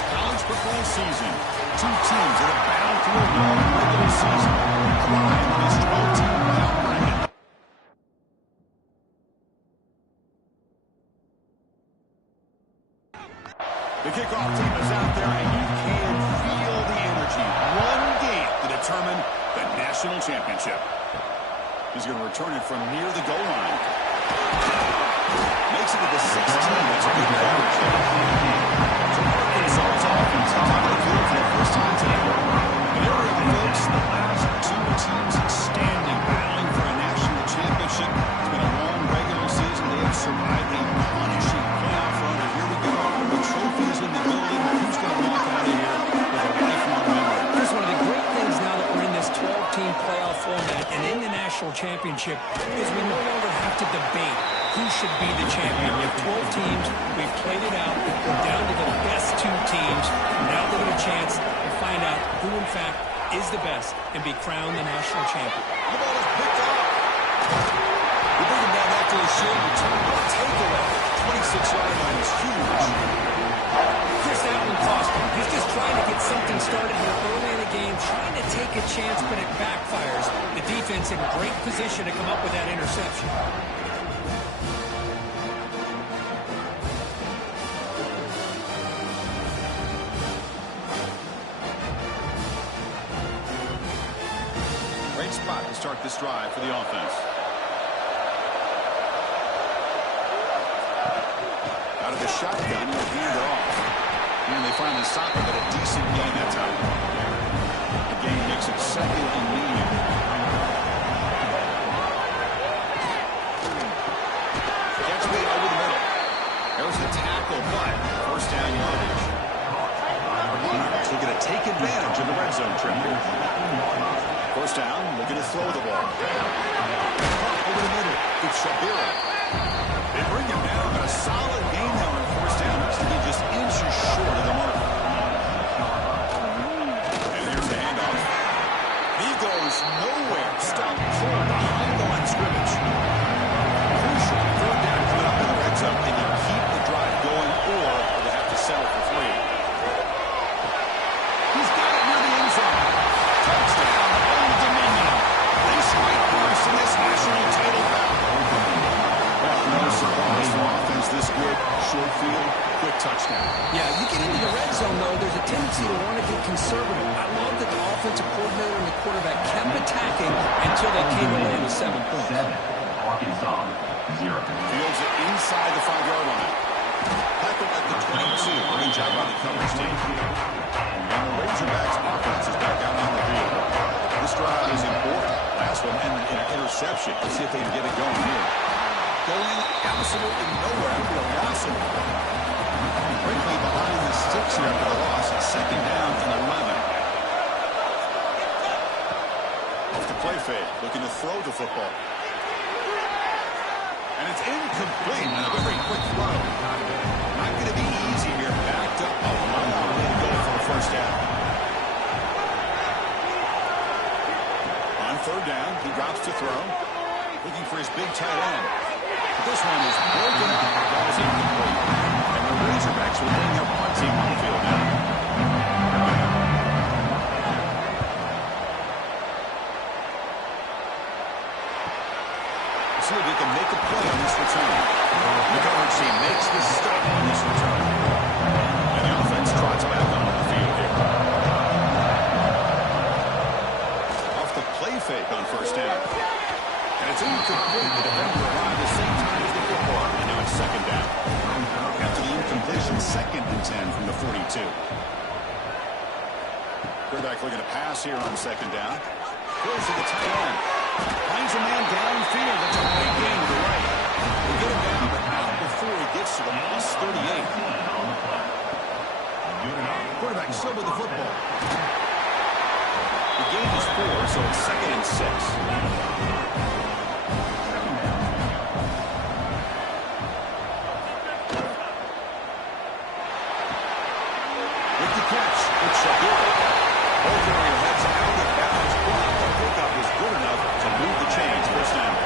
this college football season. Two teams that have battled through a long regular season arrive on this 12-team playoff bracket. The kickoff team is out there, and you can feel the energy. One game to determine the national championship. He's going to return it from near the goal line. Makes it to the 16. That's a good coverage. So Arkansas's offense is on the field for the first time today. And there we are, folks, the last two teams standing, battling for a national championship. It's been a long regular season. They have survived a punishing playoff run. And here we go. The trophy is in the building. Who's going to walk out of here with a lifelong memory? Here's one of the great things now that we're in this 12-team playoff format and in the national championship is we no longer have to debate who should be the champion. We have 12 teams. We've played it out. We're down to the best two teams. Now they get a chance to find out who, in fact, is the best and be crowned the national champion. The ball is picked up. We bring him down after a short return. What a takeaway. 26-yard line is huge. Chris, that one cost him. He's just trying to get something started here early in the game, trying to take a chance, but it backfires. The defense in great position to come up with that interception. Great spot to start this drive for the offense. Out of the shotgun, he'll hand it off. And they finally stop it, but a decent gain that time. The gain makes it second and medium. Gets me over the middle. There's the tackle, but first down yardage. We're going to take advantage of the red zone trip here. First down, looking to throw the ball. Over the middle, it's Shabira. They bring him down, but a solid game now on first down. Looks to be just inches short of the mark. And here's the handoff. He goes nowhere. Stop short behind the line of scrimmage. Crucial third down coming up in the red zone. Can you keep the drive going, or will they have to settle for three? He's got it near the end zone. Touchdown, Old Dominion. They strike first in this national title battle. Well, no surprise for offense this good. Short field, quick touchdown. Yeah, you get into the red zone, though, there's a tendency to want to get conservative. I love that the offensive coordinator and the quarterback kept attacking until they came away with 7 points. Arkansas, 0. Fields it inside the 5-yard line. Tackled at the 22. Good job by the coverage team. And the Razorbacks offense is back out on the field. This drive is important. Last one ended in an interception. Let's see if they can get it going here. Going absolutely nowhere after a loss. Quickly behind the sticks here after the loss. Second down and 11. Off the play fake. Looking to throw the football. And it's incomplete. And a very quick throw. Not going to be easy here. Backed up a long way to go for the first down. On third down, he drops to throw. Looking for his big tight end. But this one is broken up. The ball is incomplete. And the Razorbacks will bring their punt team on the field now. See if they can make a play on this return. The coverage team makes the stop on this return. And the offense trots back onto the field here. Off the play fake on first down. And it's incomplete. The defender arrived at the same time as the football. And now it's second down. After the incompletion, second and 10 from the 42. Quarterback looking to pass here on second down. Goes to the tight end. Finds a man downfield. That's a great gain to the right. They get him down, but not before he gets to the plus 38. Quarterback still with the football. The gain is 4, so it's second and 6. With the catch, it's Shabira. Both area heads out of bounds, but the pickup is good enough to move the chains. First down.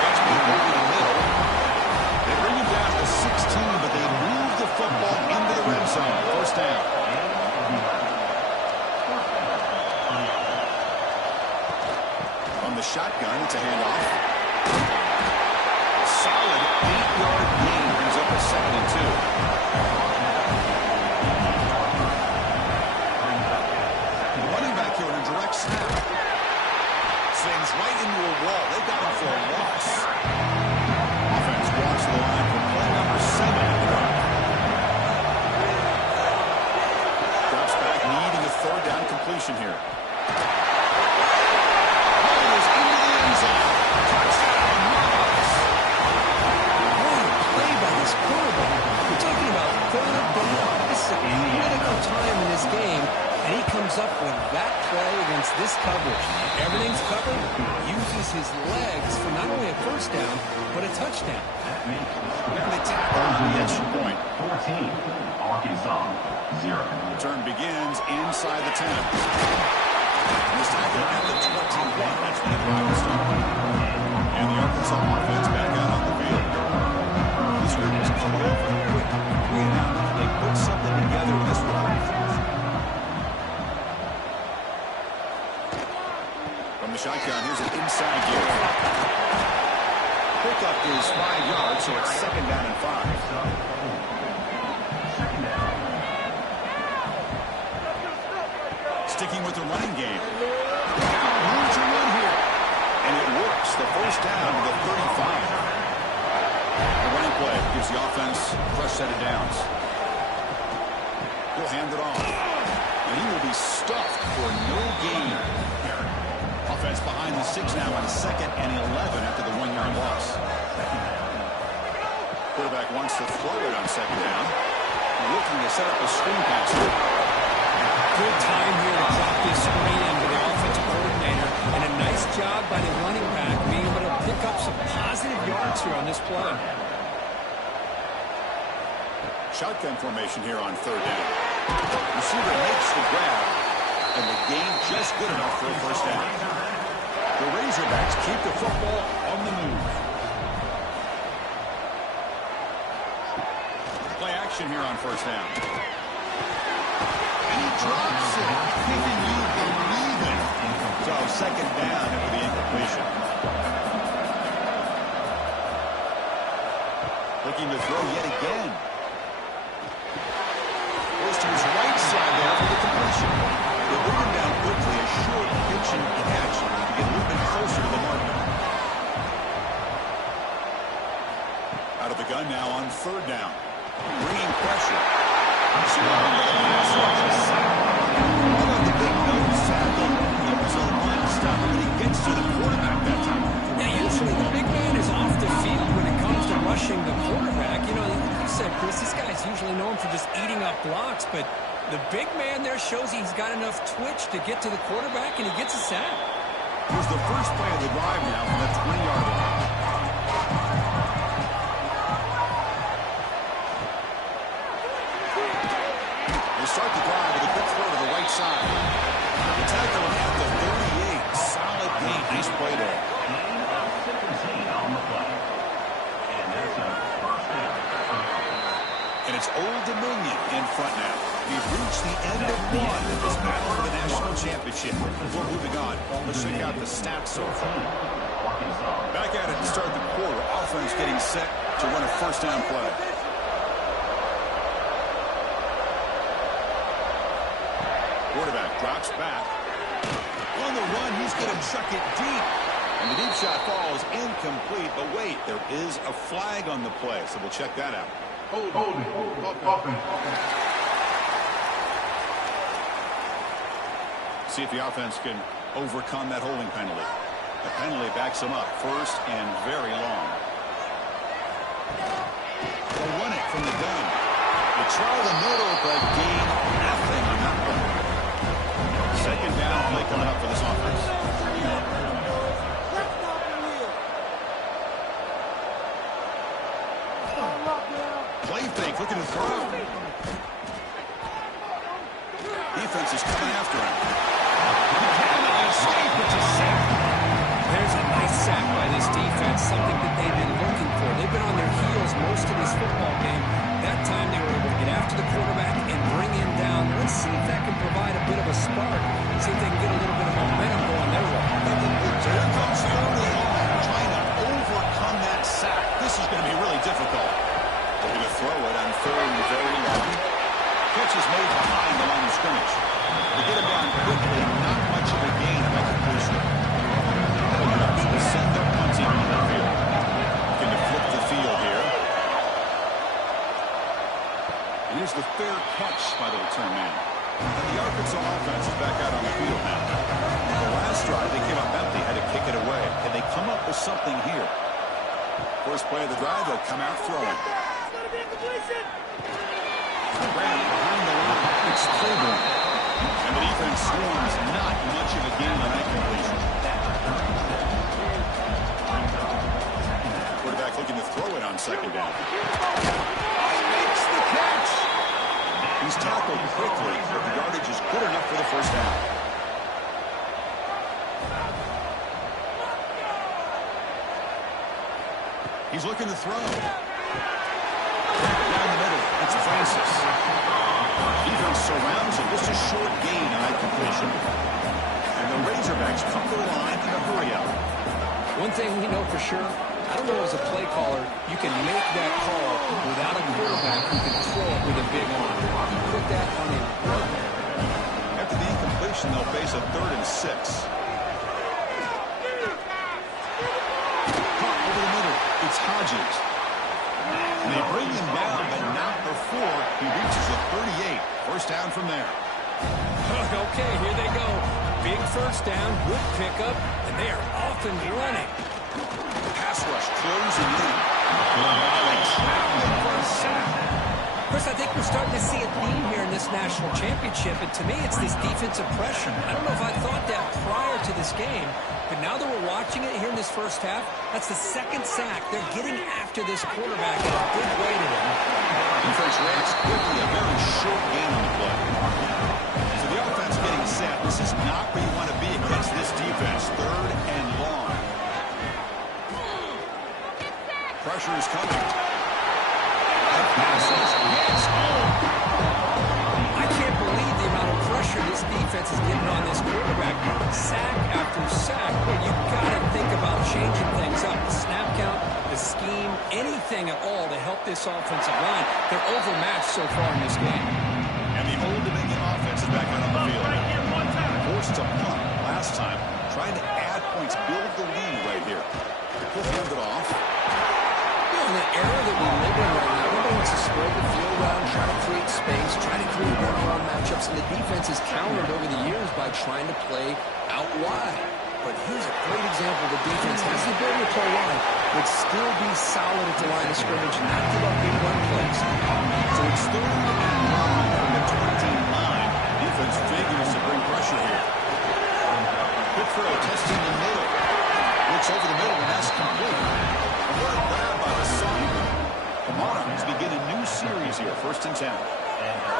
That's over the middle. time in this game, and he comes up with that play against this coverage. Everything's covered, uses his legs for not only a first down, but a touchdown. And they tackle on the extra point. 14, Arkansas, 0. Return begins inside the 10. And this tackle at the 21. That's when the drive will start. And the Arkansas offense back out on the field. These groups come over quick. They put something together in this one. From the shotgun, here's an inside give. Pickup is 5 yards, so it's 2nd down and 5. Sticking with the running game. Room to run here. And it works. The first down to the 35. The running play gives the offense a fresh set of downs. He'll hand it off. And he will be stuffed for no gain. Offense behind the 6 now on 2nd and 11 after the 1-yard loss. Quarterback wants to throw it on 2nd down. Looking to set up a screen pass. Good time here to drop this screen into the offensive coordinator, and a nice job by the running back being able to pick up some positive yards here on this play. Shotgun formation here on 3rd down. Receiver makes the grab, and the gain just good enough for a first down. The Razorbacks keep the football on the move. Play action here on 1st down. And he drops it. Can you believe it? So 2nd down after the incompletion. Looking to throw yet again. Goes to his right side there for the completion. They bring him down quickly. A short pitch and catch to get a little bit closer to the marker. Out of the gun now on 3rd down. Bringing pressure. Surrounded by the pass rush. A sack. How about the big nose tackle? It was a one-stop, but he gets to the quarterback that time. Yeah, usually the big man is off the field when it comes to rushing the quarterback. You know, like you said, Chris, this guy's usually known for just eating up blocks, but the big man there shows he's got enough twitch to get to the quarterback, and he gets a sack. Here's the first play of the drive now from the 20-yard line. They start the drive with a quick throw to the right side. The tackle at the 38. Solid gain. Nice play there. And it's Old Dominion in front now. We've reached the end of one of this battle for the national championship. Before moving on, let's check out the stats so far. Back at it to start the quarter. Offense getting set to run a first down play. Quarterback drops back. On the run, he's going to chuck it deep. And the deep shot falls incomplete. But wait, there is a flag on the play, so we'll check that out. Hold it. See if the offense can overcome that holding penalty. The penalty backs them up. 1st and very long. They'll run it from the gun. They try the middle, but gain nothing on that one. 2nd down play coming up for this offense. Play fake, looking to throw. Defense is coming after him. He cannot escape. It's a sack. There's a nice sack by this defense, something that they've been looking for. They've been on their heels most of this football game. That time they were able to get after the quarterback and bring him down. Let's see if that can provide a bit of a spark. See if they can get a little bit of momentum going their way. So here comes 3rd and long, trying to overcome that sack. This is going to be really difficult. They're going to throw it on 3rd and very long. Catch is made behind the line of scrimmage. They get him down quickly. Not much of a gain by completion. They'll send their punting on the field. Looking to flip the field here. And here's the fair catch by the return man. And the Arkansas offense is back out on the field now. The last drive, they came up empty, had to kick it away. Can they come up with something here? First play of the drive, they'll come out throwing. Graham behind the line. It's Claiborne. And the defense swarms not much of a gain on that completion. Quarterback looking to throw it on second down. Makes the catch. He's tackled quickly, but the yardage is good enough for the first down. He's looking to throw. Down the middle, it's Francis. Defense surrounds him. Just a short gain on that completion. And the Razorbacks come to the line in a hurry up. One thing we know for sure, I don't know as a play caller, you can make that call without a quarterback who can throw it with a big arm. He put that on a run. After the incompletion, they'll face a 3rd and 6. Over the middle, it's Hodges. And they bring him down, but not before he reaches the 38. First down from there. Okay, here they go. Big first down, good pickup, and they are off and running. Pass rush closing in. For a sack. Chris, I think we're starting to see a theme here in this national championship, and to me it's this defensive pressure. I don't know if I thought that prior to this game, but now that we're watching it here in this first half, that's the 2nd sack. They're getting after this quarterback in a big way today. Defense reacts quickly, a very short gain on the play. So the offense getting set. This is not where you want to be against this defense. 3rd and long. Pressure is coming. I can't believe the amount of pressure this defense is getting on this quarterback. Sack after sack. Well, you've got to think about changing things up. The snap count, the scheme, anything at all to help this offensive line. They're overmatched so far in this game. And the Old Dominion offense is back out on the field. Forced to punt last time. Trying to add points, build the lead right here. He'll hand it off. In the era that we live in right now, everybody wants to spread the field around, try to create space, try to create one-on-one matchups, and the defense has countered over the years by trying to play out wide. But here's a great example. The defense has the ability to play wide, but still be solid at the line of scrimmage and not give up big run plays. So it's 3rd and long from the 29. Defense figures to bring pressure here. Good throw, testing the middle. Looks over the middle, and that's complete. What a grab by the Sophomore. The Monarchs begin a new series here, 1st and 10.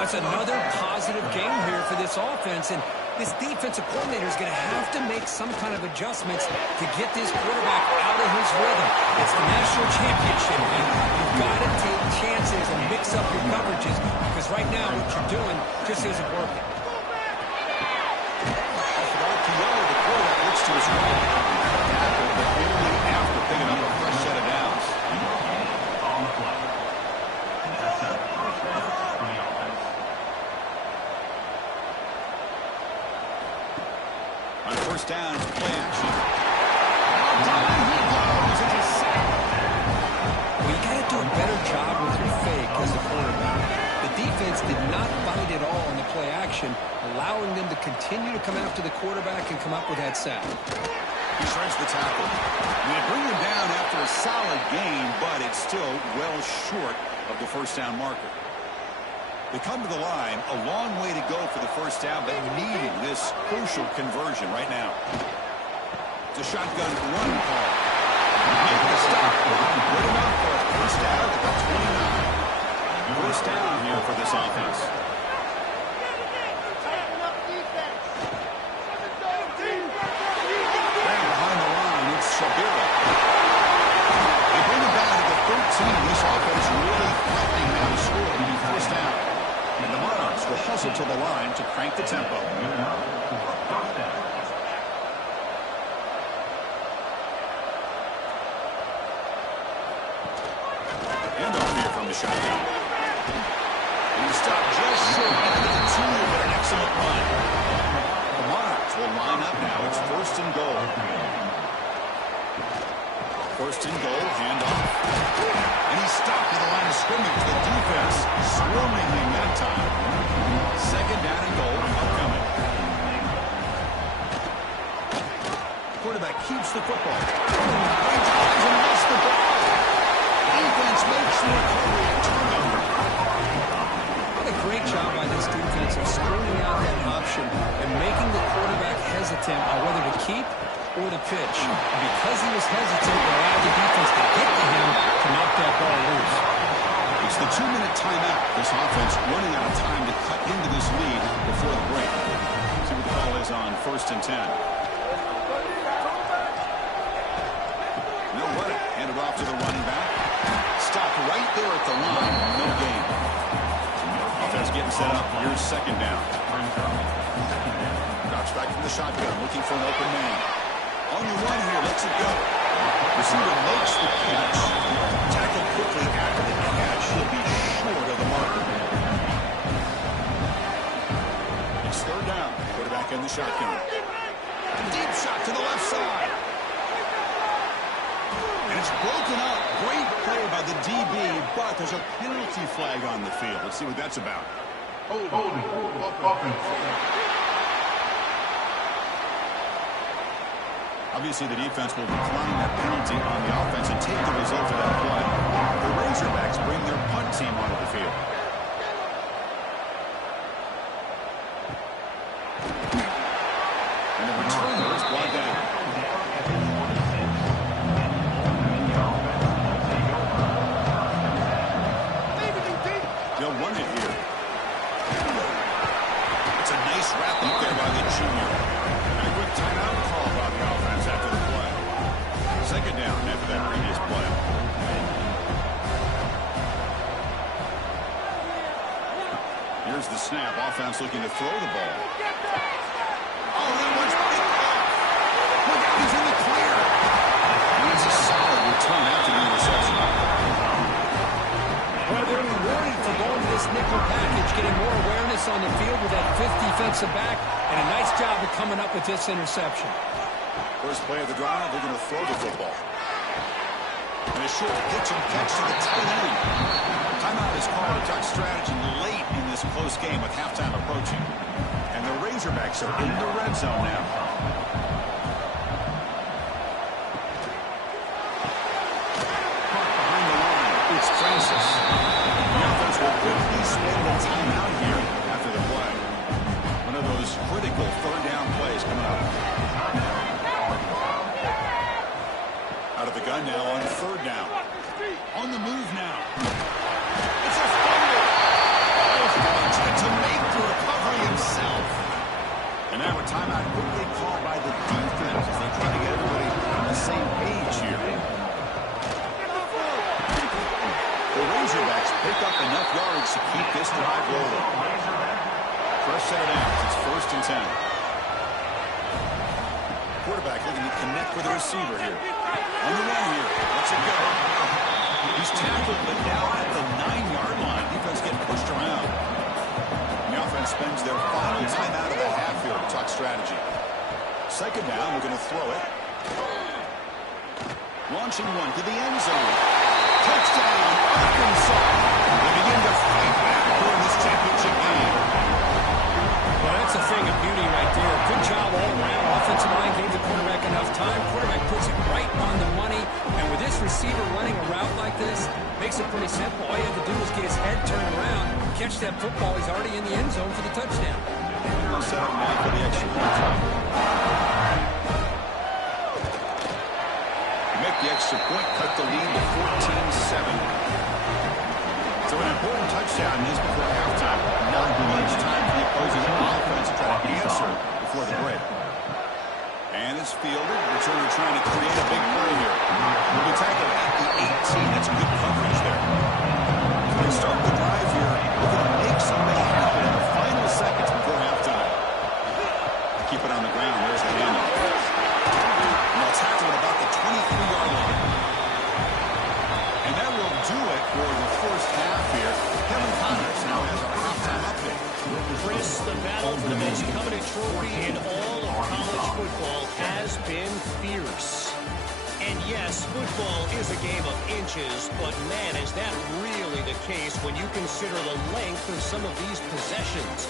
That's another positive game here for this offense, and this defensive coordinator is going to have to make some kind of adjustments to get this quarterback out of his rhythm. It's the national championship, man. You've got to take chances and mix up your coverages, because right now what you're doing just isn't working. Off the RPO, the quarterback looks to his right. Tackle, but only after picking up a fresh set of downs. On the play. Intercept first down for the offense. On 1st down, play action. Down he goes. It's a sack. Well, you got to do a better job with your fake as a quarterback. The defense did not bite at all in the play action, allowing them to continue to come after the quarterback and come up with that sack. He shreds the tackle. And they bring him down after a solid gain, but it's still well short of the first down marker. They come to the line, a long way to go for the first down, but needing this crucial conversion right now. It's a shotgun run call. Make the stop. Good enough for a first down at the 29. First down here for this offense. They bring him down to the 13. This offense really threatening now to score on first down. And the Monarchs will hustle to the line to crank the tempo. Handoff here from the shotgun. And he stopped just short of the 2, but an excellent run. The Monarchs will line up now. It's 1st and goal. 1st and goal, handoff. And he stopped at the line of scrimmage. The defense swarming him that time. 2nd down and goal, upcoming. Quarterback keeps the football. He drives and lost the ball. Defense makes the recovery and turnover. What a great job by this defense of keep or the pitch. And because he was hesitant, it allowed the defense to get to him to knock that ball loose. It's the 2-minute timeout. This offense running out of time to cut into this lead before the break. See what the call is on 1st and 10. They'll run it. Hand it off to the running back. Stopped right there at the line. No gain. Offense getting set up. Here's 2nd down. Drops back from the shotgun, looking for an open man. On the run here, lets it go. Receiver makes the catch. Tackled quickly after the catch. He'll be short of the marker. It's 3rd down. Quarterback in the shotgun. Deep shot to the left side. And it's broken up. Great play by the DB, but there's a penalty flag on the field. Let's see what that's about. Holding. Offense. Obviously, the defense will decline that penalty on the offense and take the result of that play. The Razorbacks bring their punt team onto the field. And the returner is brought down. They'll run it here. It's a nice wrap up there by the junior. And a quick timeout call by the offense after the play. 2nd down after that previous play. Here's the snap. Offense looking to throw the ball. Oh, that one's picked off. Look out, he's in the clear. And it's a solid return after the interception. Well, they're rewarded for going to this nickel package, getting more awareness on the field with that 5th defensive back, and a nice job of coming up with this interception. First play of the drive, they're going to throw the football. And a short pitch and catch to the tight end. Timeout is called to talk strategy late in this close game with halftime approaching. And the Razorbacks are in the red zone now. Behind the line, it's Francis. The offense will quickly spend a timeout here after the play. One of those critical 3rd down plays coming up. Out of the gun now on 3rd down. On the move now. It's a fumble. Oh, fortunate to make the recovery himself. And now a timeout quickly called by the defense as they try to get everybody on the same page here. The Razorbacks pick up enough yards to keep this drive rolling. First set of downs. It's 1st and 10. Quarterback looking to connect with the receiver here. On the run here. Lets it go. He's tackled, but now at the 9-yard line. Defense getting pushed around. And the offense spends their final timeout of the half here to talk strategy. 2nd down, we're going to throw it. Launching one to the end zone. Touchdown, Arkansas. They begin to fight back during this championship game. Well, that's a thing of beauty right there. Good job all around. Offensive line gave the quarterback enough time. Quarterback puts it right on the money. And with this receiver running a route like this, makes it pretty simple. All you have to do is get his head turned around, catch that football. He's already in the end zone for the touchdown. Set up now for the extra point try. Make the extra point, cut the lead to 14-7. So an important touchdown is before halftime. Not much time for the opposing offense to try to answer before the break. And it's fielded. Returner trying to create a big play here. Will be tackled at the 18. That's good coverage there. So they start the drive here. Looking to make something happen in the final seconds before halftime. Keep it on the ground. There's the handoff. And they'll tackle at about the 23-yard line. And that will do it for the first half here. Kevin Connors now has our halftime update. Chris, the battle for the most coveted trophy in all of college football has been fierce. And yes, football is a game of inches, but man, is that really the case when you consider the length of some of these possessions.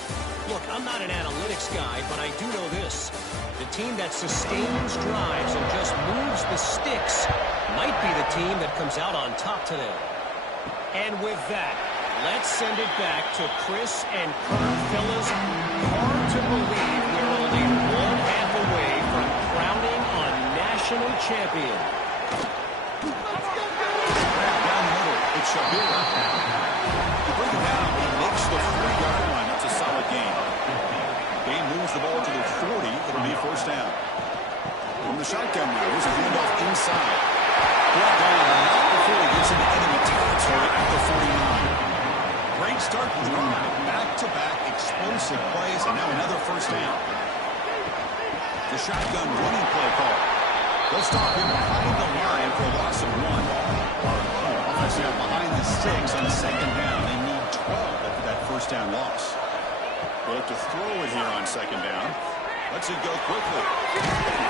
Look, I'm not an analytics guy, but I do know this. The team that sustains drives and just moves the sticks might be the team that comes out on top today. And with that, let's send it back to Chris and Kurt. Fellas, hard to believe we're only one half away from crowning national champion. Down the middle, it's Shabira. To bring it down, he makes the 3-yard line. That's a solid gain. Gain moves the ball to the 40. It'll be first down. From the shotgun now, here's a handoff inside. Brought down, but not before he gets into enemy territory at the 49. Great start to the drive. Back-to-back explosive plays, and now another first down. The shotgun running play call. They'll stop him behind the line for a loss of 1. Offense now behind the 6 on second down. They need 12 after that first down loss. They'll have to throw it here on second down. Lets it go quickly.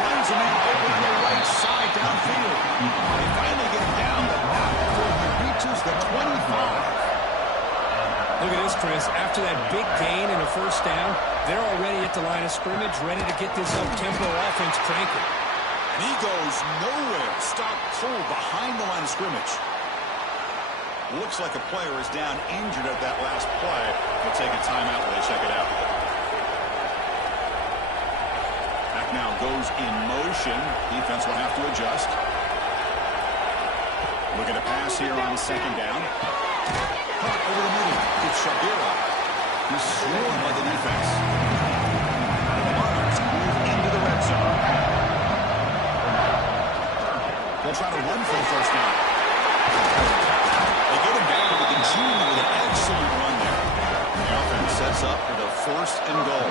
Finds a man open on the right side downfield. They finally get him down, but not before he reaches the 25. Look at this, Chris. After that big gain and a first down, they're already at the line of scrimmage, ready to get this up-tempo offense cranking. And he goes nowhere. Stop pull behind the line of scrimmage. Looks like a player is down injured at that last play. They'll take a timeout while they check it out. Back now goes in motion. Defense will have to adjust. Looking to pass here on second down. Caught over the middle. It's Shabira. He's swarmed by the defense. The Monarchs move into the red zone. They'll try to run for the first down. They get him down with the junior with an excellent run there. The offense sets up for the first and goal.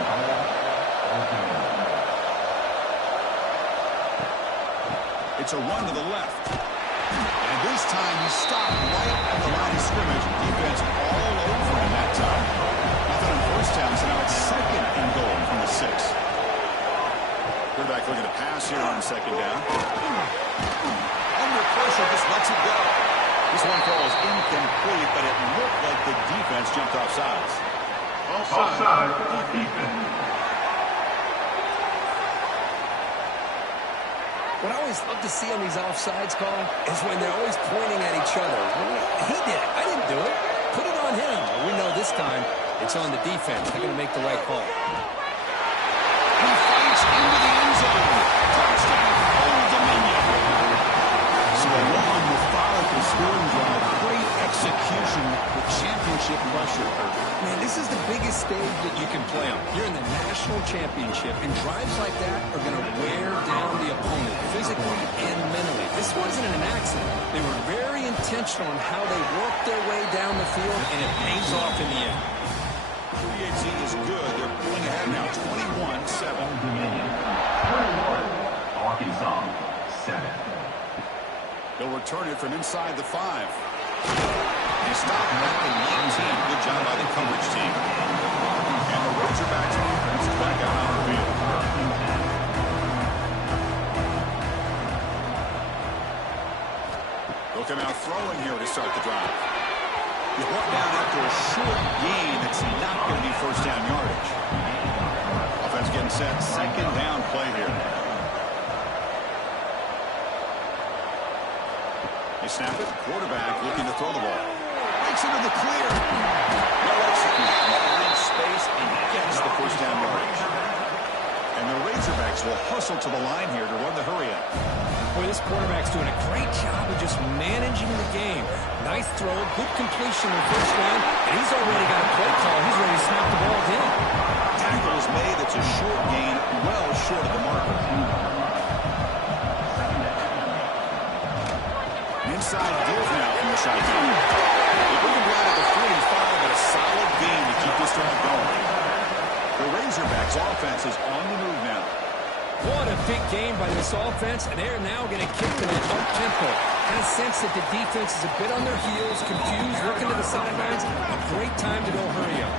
It's a run to the left. And this time he stopped right at the line of scrimmage. Defense all over him that time. Nothing on first down, so now it's second and goal from the 6. Quarterback looking to pass here on second down. Under pressure, just lets it go. This one falls incomplete, but it looked like the defense jumped off sides. Offside, defense. What I always love to see on these offsides call is when they're always pointing at each other. He did it. I didn't do it. Put it on him. We know this time it's on the defense. They're going to make the right call. He fights into the end zone. Touchdown, Old Dominion. So a long, methodical scoring drive. Great execution with championship pressure. Man, this is the biggest stage that you can play on. You're in the national championship, and drives like that are going to wear down the opponent physically and mentally. This wasn't an accident. They were very intentional in how they worked their way down the field, and it pays off in the end. PAT is good. They're pulling ahead now, 21-7. Arkansas, 7. They'll return it from inside the 5. They stop at the 19. Good job by the coverage team. And the Razorbacks defense is back out on the field. They'll come out throwing here to start the drive. He's brought down after a short gain. It's not going to be first down yardage. Offense getting set. Second down play here. They snap it. Quarterback looking to throw the ball. Breaks into the clear. Well executed. Finds space and gets the first down yardage. And the Razorbacks will hustle to the line here to run the hurry up. Boy, this quarterback's doing a great job of just managing the game. Nice throw, good completion in the first round, and he's already got a play call. He's ready to snap the ball down. Tackle is made. It's a short gain, well short of the marker. Inside deals now from the shotgun. They bring him down at the 45, but a solid gain to keep this drive going. The Razorbacks offense is on the move now. What a big game by this offense, and they're now going to kick to that up-tempo. Kind of sense that the defense is a bit on their heels, confused, looking to the sidelines. A great time to go hurry up.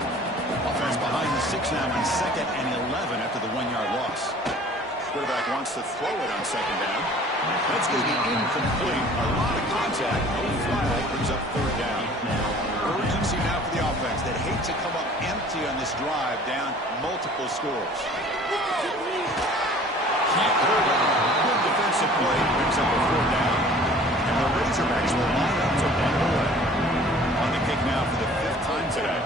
Offense behind the 6 now on second and 11 after the 1-yard loss. Quarterback wants to throw it on second down. That's going to be incomplete. A lot of contact. No flag brings up third down. Urgency now for the offense. They'd hate to come up empty on this drive, down multiple scores. Can't hold on. Good defensive play brings up a fourth down. And the Razorbacks will line up to run away. On the kick now for the 5th time today.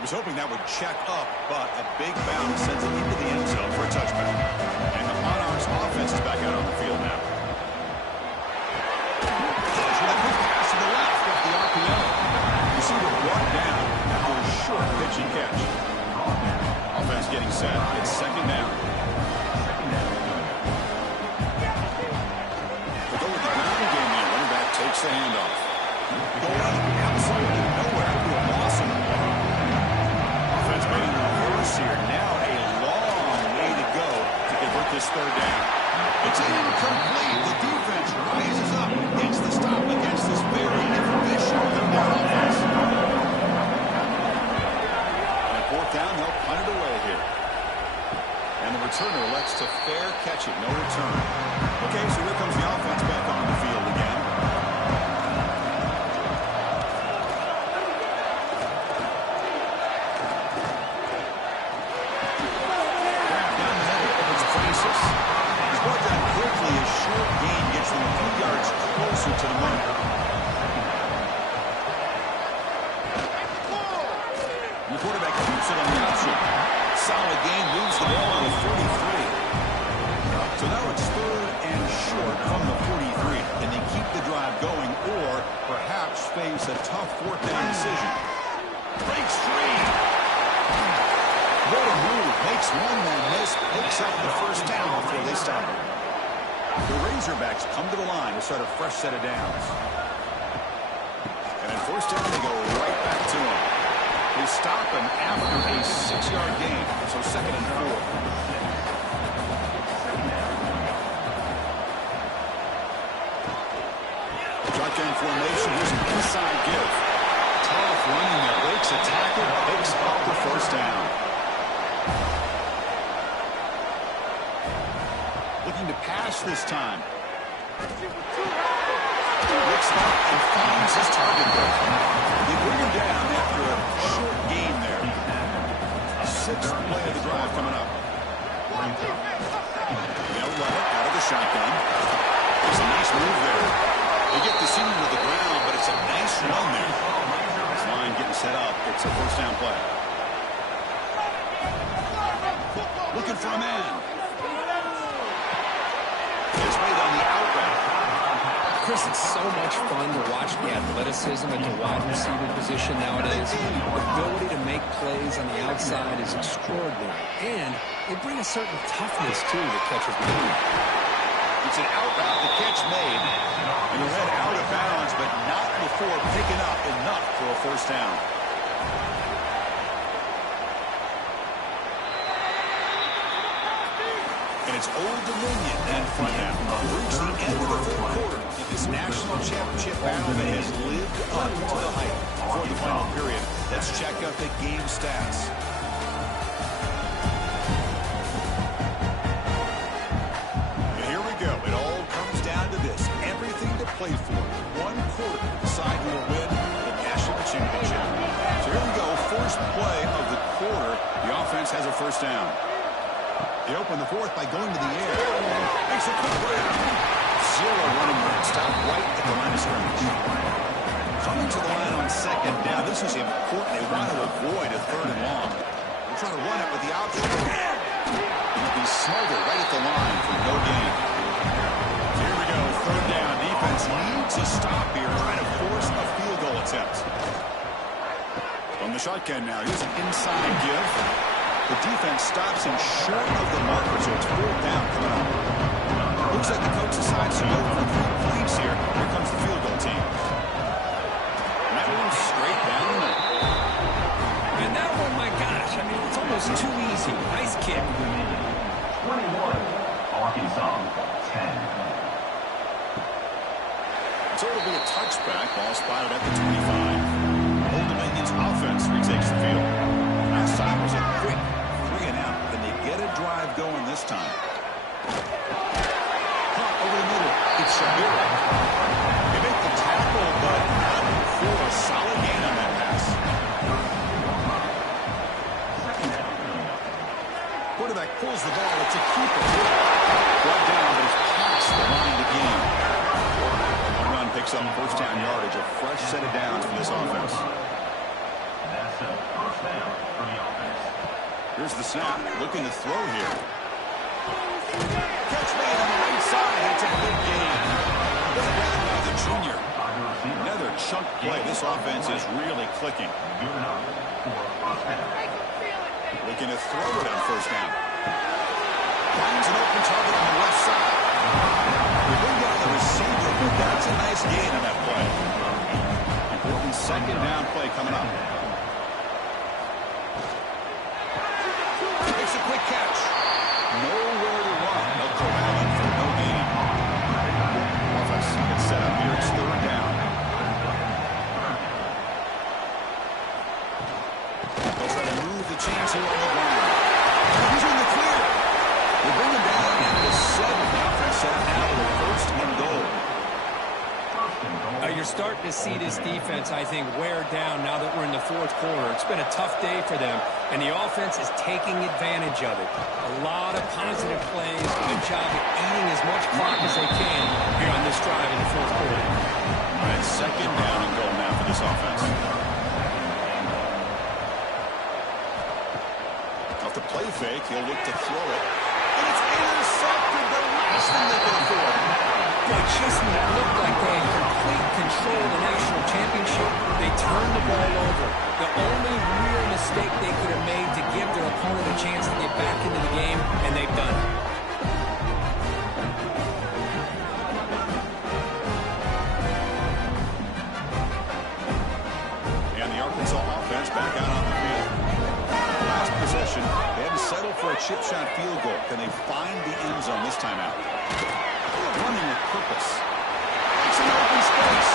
He was hoping that would check up, but a big bounce sends it into the end zone for a touchback. And the Monarchs offense is back out on the field now. A quick pass to the left off the RPO. Receiver brought down after a short pitch and catch. Offense getting set. It's second down. They go with the ground game here. Running back takes the handoff. Going absolutely nowhere to a loss on the ball. Offense made in reverse here. Now a long way to go to convert this third down. It's incomplete. The defense rises up, gets the stop against this very efficient third down offense. On fourth down, they'll punt it away here. And the returner elects to fair catch it. No return. Okay, so here comes the offense back on the field again. Closer to the mark. And the quarterback keeps it on the option. Solid gain, moves the ball to the 43. So now it's third and short from the 43. And they keep the drive going or perhaps face a tough fourth down decision. Breaks free. What a move. Makes one man miss. Picks up the first down before they stop it. The Razorbacks come to the line to start a fresh set of downs. And at first down, they go right back to him. They stop him after a 6-yard gain, so second and 4. Shotgun formation, here's an inside give. Tough running there, breaks a tackle, picks up the first down. Looking to pass this time. Looks up and finds his target there. They bring him down after a short gain there. 6th play of the drive coming up. They'll let it out of the shotgun. There's a nice move there. They get the senior to the ground, but it's a nice run there. This line getting set up. It's a first down play. Looking for a man. It's made on the out route. Chris, it's so much fun to watch the athleticism at the wide receiver position nowadays. The ability to make plays on the outside is extraordinary. And they bring a certain toughness, too, that catches the ball. It's an out route, the catch made. And he'll head out of bounds, but not before picking up enough for a first down. And it's Old Dominion in front now. Reach the end of the third quarter in this national championship battle that has lived up to the hype for the final period. Let's check out the game stats. And here we go. It all comes down to this. Everything to play for. One quarter to decide who will win the national championship. So here we go. First play of the quarter. The offense has a first down. They open the fourth by going to the air. Makes a quick break. Zero running room. Stop right at the line of scrimmage. Coming to the line on second down. This is important. They want to avoid a third and long. They're trying to run it with the option. He'll be smothered right at the line for no gain. Here we go. Third down. Defense needs a stop here. Trying to force a field goal attempt. From the shotgun now. Here's an inside give. The defense stops him short of the marker, so it's fourth down coming up. Looks like the coach decides to go for 3 points here. Here comes the field goal team. And that one's straight down the middle. And that one, my gosh, I mean, it's almost too easy. Nice kick. 21, Arkansas, 10. So it'll be a touchback. Ball spotted at the 25. Old Dominion's offense retakes the field. Last time was a quick 3 and out. Can they get a drive going this time? Caught over the middle. It's Shapiro. They make the tackle, but not for a solid gain on that pass. Quarterback pulls the ball. It's a keeper. Brought down, but it's past the line to gain. One run picks up first down yardage. A fresh set of downs for this offense. That's a first down for the offense. Here's the snap. Looking to throw here. Catch made on the right side. That's a good gain. Brought down by the junior. Another chunk play. This offense is really clicking. Given up for a first down. Looking to throw it on first down. Finds an open target on the left side. We bring down the receiver, but that's a nice gain on that play. Important second down play coming up. Makes a quick catch. Nowhere to run. They'll go Allen for no gain. Offense gets set up here. It's third down. They'll try to move the chains here on the ground. He's in the clear. They bring him down at the 7. Offense set up now with a first and goal. You're starting to see this defense, I think, wear down now that we're in the fourth quarter. It's been a tough day for them, and the offense is taking advantage of it. A lot of positive plays. Good job of eating as much clock as they can here on this drive in the fourth quarter. All right, second down and goal now for this offense. Off the play fake, he'll look to throw it. And it's intercepted. The last thing they can afford. But just when it looked like they had complete control of the national championship, they turned the ball over. The only real mistake they could have made to give their opponent a chance to get back into the game, and they've done it. And the Arkansas offense back out on the field. Last possession, they had to settle for a chip shot field goal. Can they find the end zone this time out? Running with purpose. It's an open space.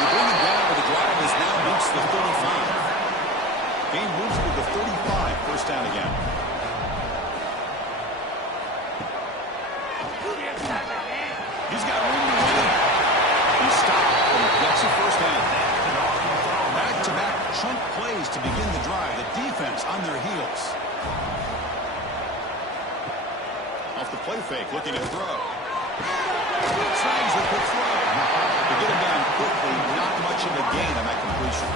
They bring it down, but the drive has now reached the 35. Game moves to the 35. First down again. He's got room to win it. He stopped and gets a first down. Back-to-back chunk plays to begin the drive. The defense on their heels. Off the play fake, looking to throw. Tries with the throw. To get him down quickly, not much of a gain on that completion.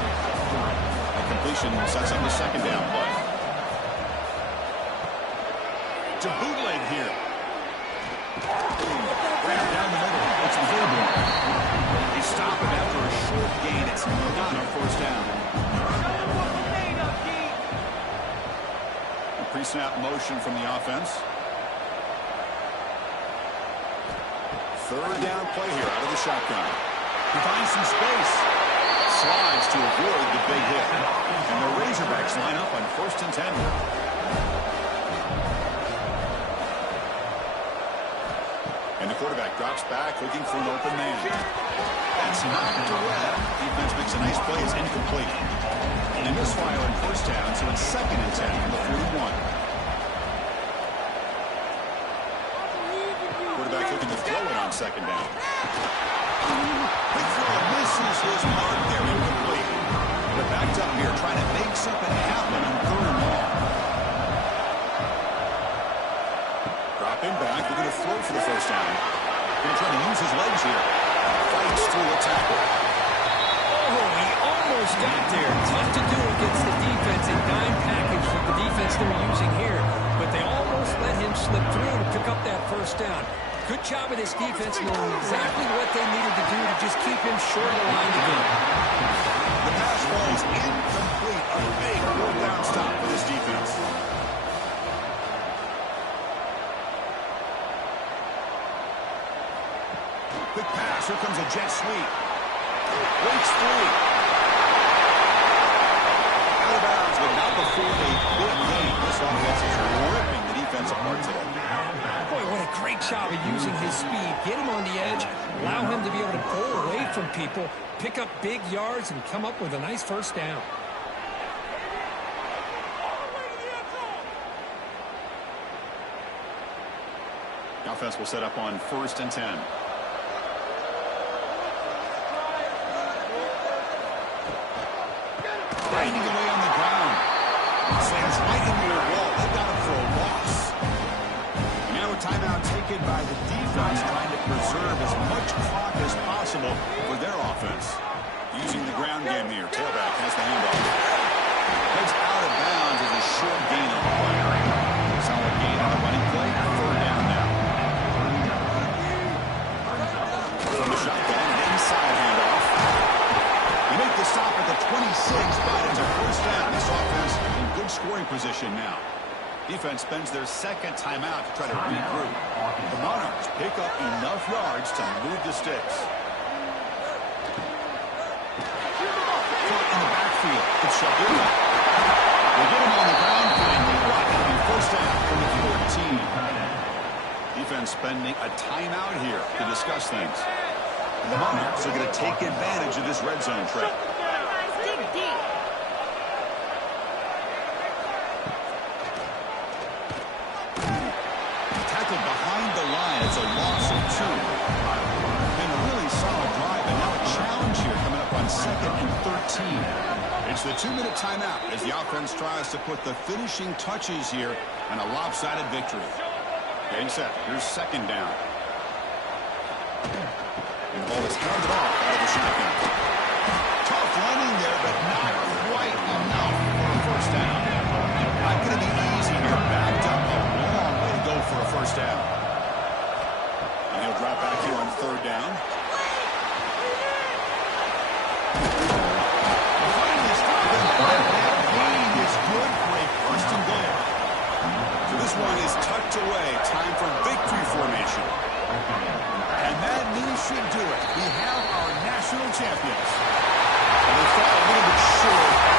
That completion sets up the second down play. To bootleg here. Grab down the middle. It's the third one. They stop it after a short gain. It's not a first down. A pre-snap motion from the offense. Third down play here out of the shotgun. He finds some space. Slides to avoid the big hit. And the Razorbacks line up on 1st and 10. And the quarterback drops back looking for an open man. That's knocked away. Defense makes a nice play. It's incomplete. And they misfire on first down, so it's 2nd and 10 from the 41. Quarterback looking to throw it on second down. Big throw misses his mark there, incomplete. But backed up here, trying to make something happen on 3rd and long. Dropping back, looking to throw for the first down. Going to try to use his legs here. Fights through a tackle. Oh, he almost got there. Tough to do against the defense in dime package with the defense they were using here. But they almost let him slip through to pick up that first down. Good job of this defense knowing exactly what they needed to do to just keep him short of the line again. The pass falls incomplete. A big 4th down stop for this defense. Quick pass. Here comes a jet sweep. Waits 3. Out of bounds, but not before a big game. This offense is ripping the defense apart today. Boy, what a great job of using his speed. Get him on the edge, allow him to be able to go away from people, pick up big yards, and come up with a nice first down. The offense will set up on 1st and 10. Grinding away on the ground. Slams right into the wall. They've got him for a loss. And now a timeout taken by the defense, trying to preserve as much clock as possible for their offense. Using the ground game here. Tailback has the handoff. Heads out of bounds as a short gain on the play. Solid gain on the running play. Third down now. From the shotgun, an inside handoff. You make the stop at the 26, but it's a first down. This offense in good scoring position now. Defense spends their second timeout to try to regroup. The Monarchs pick up enough yards to move the sticks. In the backfield, it's Shabira. They get him on the ground, finally. It'll be first down from the 14. Defense spending a timeout here to discuss things. The Monarchs are going to take advantage of this red zone trap. Dig deep. Tackled behind the line. It's a loss of 2. Been a really solid drive, and now a challenge here coming up on 2nd and 13. It's the 2-minute timeout as the offense tries to put the finishing touches here on a lopsided victory. Game set. Here's 2nd down. And the ball is handed off out of the shotgun. Tough running there, but not quite enough for a first down. Not going to be easy here. Backed up a long way to go for a first down. And he'll drop back here on 3rd down. Finally stopping. That gain is good for a 1st and goal. So this one is tucked away. Time for victory formation. And that knee should do it. We have our national champions. And they fell a little bit short